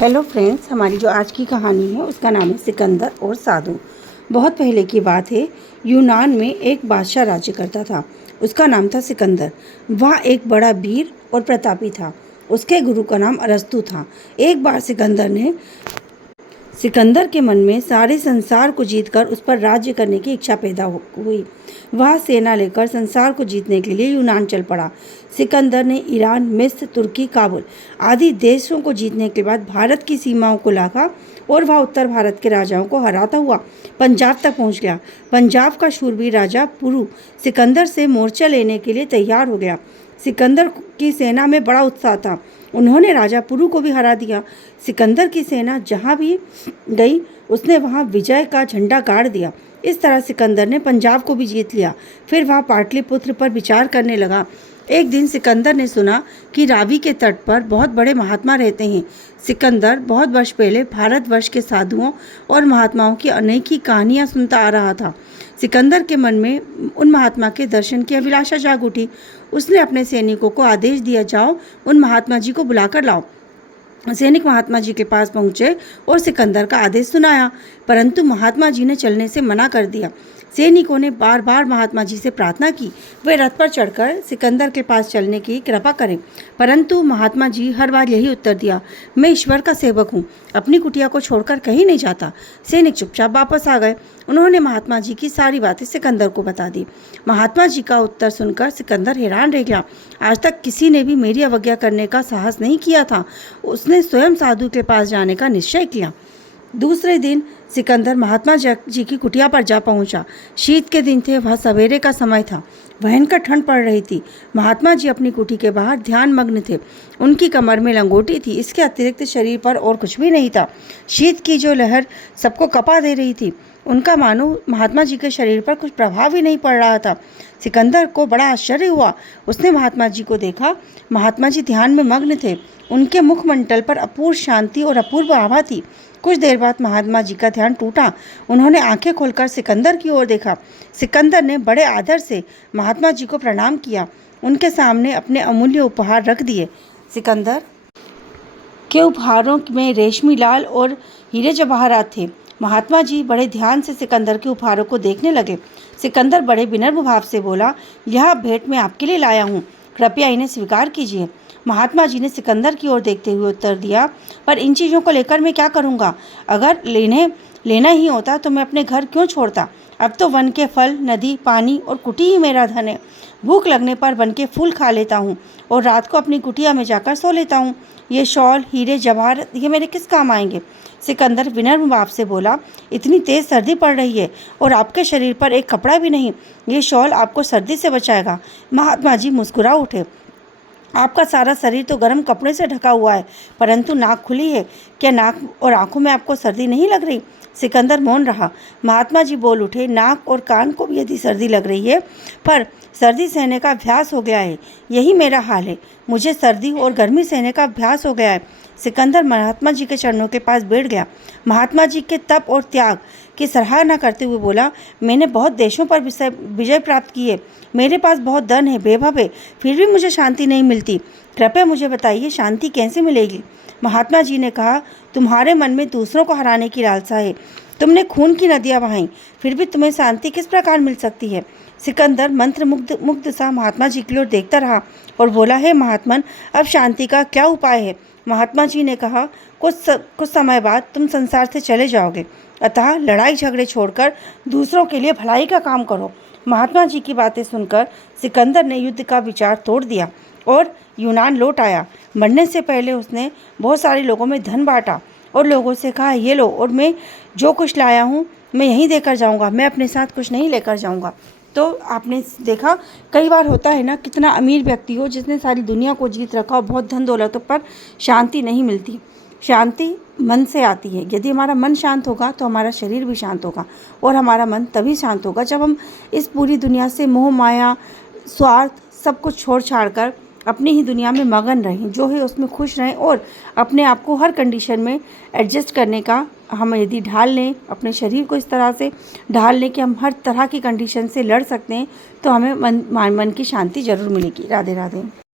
Hello friends, हमारी जो आज की कहानी है उसका नाम है सिकंदर और साधु। बहुत पहले की बात है। यूनान में एक बादशाह राज्य करता था। उसका नाम था सिकंदर। वह एक बड़ा वीर और प्रतापी था। उसके गुरु का नाम अरस्तु था। एक बार सिकंदर के मन में सारे संसार को जीतकर उस पर राज्य करने की इच्छा पैदा हुई। वह सेना लेकर संसार को जीतने के लिए यूनान चल पड़ा। सिकंदर ने ईरान, मिस्र, तुर्की, काबुल आदि देशों को जीतने के बाद भारत की सीमाओं को लांघा और वह उत्तर भारत के राजाओं को हराता हुआ पंजाब तक पहुंच गया। पंजाब का शूरवीर राजा पुरु सिकंदर से मोर्चा लेने के लिए तैयार हो गया। सिकंदर की सेना में बड़ा उत्साह था। उन्होंने राजा पुरु को भी हरा दिया। सिकंदर की सेना जहाँ भी गई उसने वहाँ विजय का झंडा गाड़ दिया। इस तरह सिकंदर ने पंजाब को भी जीत लिया। फिर वह पाटलिपुत्र पर विचार करने लगा। एक दिन सिकंदर ने सुना कि रावी के तट पर बहुत बड़े महात्मा रहते हैं। सिकंदर बहुत वर्ष पहले भारतवर्ष के साधुओं और महात्माओं की अनेक ही कहानियाँ सुनता आ रहा था। सिकंदर के मन में उन महात्मा के दर्शन की अभिलाषा जाग उठी। उसने अपने सैनिकों को आदेश दिया, जाओ उन महात्मा जी को बुलाकर लाओ। सैनिक महात्मा जी के पास पहुंचे और सिकंदर का आदेश सुनाया, परंतु महात्मा जी ने चलने से मना कर दिया। सैनिकों ने बार बार महात्मा जी से प्रार्थना की वे रथ पर चढ़कर सिकंदर के पास चलने की कृपा करें, परंतु महात्मा जी हर बार यही उत्तर दिया, मैं ईश्वर का सेवक हूँ, अपनी कुटिया को छोड़कर कहीं नहीं जाता। सैनिक चुपचाप वापस आ गए। उन्होंने महात्मा जी की सारी बातें सिकंदर को बता दी। महात्मा जी का उत्तर सुनकर सिकंदर हैरान रह गया। आज तक किसी ने भी मेरी अवज्ञा करने का साहस नहीं किया था। उसने स्वयं साधु के पास जाने का निश्चय किया। दूसरे दिन सिकंदर महात्मा जी की कुटिया पर जा पहुंचा। शीत के दिन थे, वह सवेरे का समय था। भयंकर ठंड पड़ रही थी। महात्मा जी अपनी कुटी के बाहर ध्यान मग्न थे। उनकी कमर में लंगोटी थी, इसके अतिरिक्त शरीर पर और कुछ भी नहीं था। शीत की जो लहर सबको कपा दे रही थी, उनका मानो महात्मा जी के शरीर पर कुछ प्रभाव ही नहीं पड़ रहा था। सिकंदर को बड़ा आश्चर्य हुआ। उसने महात्मा जी को देखा। महात्मा जी ध्यान में मग्न थे। उनके मुखमंडल पर अपूर्व शांति और अपूर्व आभा थी। कुछ देर बाद महात्मा जी का ध्यान टूटा। उन्होंने आंखें खोलकर सिकंदर की ओर देखा। सिकंदर ने बड़े आदर से महात्मा जी को प्रणाम किया। उनके सामने अपने अमूल्य उपहार रख दिए। सिकंदर के उपहारों में रेशमी लाल और हीरे जवाहरात थे। महात्मा जी बड़े ध्यान से सिकंदर के उपहारों को देखने लगे। सिकंदर बड़े विनम्र भाव से बोला, यह भेंट मैं आपके लिए लाया हूँ, कृपया इन्हें स्वीकार कीजिए। महात्मा जी ने सिकंदर की ओर देखते हुए उत्तर दिया, पर इन चीज़ों को लेकर मैं क्या करूँगा? अगर लेना ही होता तो मैं अपने घर क्यों छोड़ता? अब तो वन के फल, नदी, पानी और कुटी ही मेरा धन है। भूख लगने पर वन के फूल खा लेता हूँ और रात को अपनी कुटिया में जाकर सो लेता हूँ। ये शॉल, हीरे, जवाहर ये मेरे किस काम आएंगे? सिकंदर विनम्र भाव से बोला, इतनी तेज़ सर्दी पड़ रही है और आपके शरीर पर एक कपड़ा भी नहीं। ये शॉल आपको सर्दी से बचाएगा। महात्मा जी मुस्कुरा उठे। आपका सारा शरीर तो गर्म कपड़े से ढका हुआ है, परंतु नाक खुली है। क्या नाक और आंखों में आपको सर्दी नहीं लग रही? सिकंदर मौन रहा। महात्मा जी बोल उठे, नाक और कान को भी यदि सर्दी लग रही है, पर सर्दी सहने का अभ्यास हो गया है। यही मेरा हाल है, मुझे सर्दी और गर्मी सहने का अभ्यास हो गया है। सिकंदर महात्मा जी के चरणों के पास बैठ गया। महात्मा जी के तप और त्याग की सराहना करते हुए बोला, मैंने बहुत देशों पर विजय प्राप्त की है, मेरे पास बहुत धन है, वैभव है, फिर भी मुझे शांति नहीं मिलती। कृपया मुझे बताइए, शांति कैसे मिलेगी? महात्मा जी ने कहा, तुम्हारे मन में दूसरों को हराने की लालसा है। तुमने खून की नदियाँ बहाईं, फिर भी तुम्हें शांति किस प्रकार मिल सकती है? सिकंदर मंत्र मुग्ध सा महात्मा जी की ओर देखता रहा और बोला, हे महात्मन, अब शांति का क्या उपाय है? महात्मा जी ने कहा, कुछ समय बाद तुम संसार से चले जाओगे, अतः लड़ाई झगड़े छोड़कर दूसरों के लिए भलाई का काम करो। महात्मा जी की बातें सुनकर सिकंदर ने युद्ध का विचार तोड़ दिया और यूनान लौट आया। मरने से पहले उसने बहुत सारे लोगों में धन बांटा और लोगों से कहा, ये लो, और मैं जो कुछ लाया हूँ मैं यहीं देकर जाऊँगा, मैं अपने साथ कुछ नहीं लेकर जाऊँगा। तो आपने देखा, कई बार होता है ना, कितना अमीर व्यक्ति हो, जिसने सारी दुनिया को जीत रखा हो, बहुत धन दौलत हो, पर शांति नहीं मिलती। शांति मन से आती है। यदि हमारा मन शांत होगा तो हमारा शरीर भी शांत होगा, और हमारा मन तभी शांत होगा जब हम इस पूरी दुनिया से मोह माया, स्वार्थ सब कुछ छोड़ छाड़ कर अपनी ही दुनिया में मगन रहें, जो है उसमें खुश रहें, और अपने आप को हर कंडीशन में एडजस्ट करने का हम यदि ढाल लें, अपने शरीर को इस तरह से ढाल लें कि हम हर तरह की कंडीशन से लड़ सकते हैं, तो हमें मन की शांति ज़रूर मिलेगी। राधे राधे।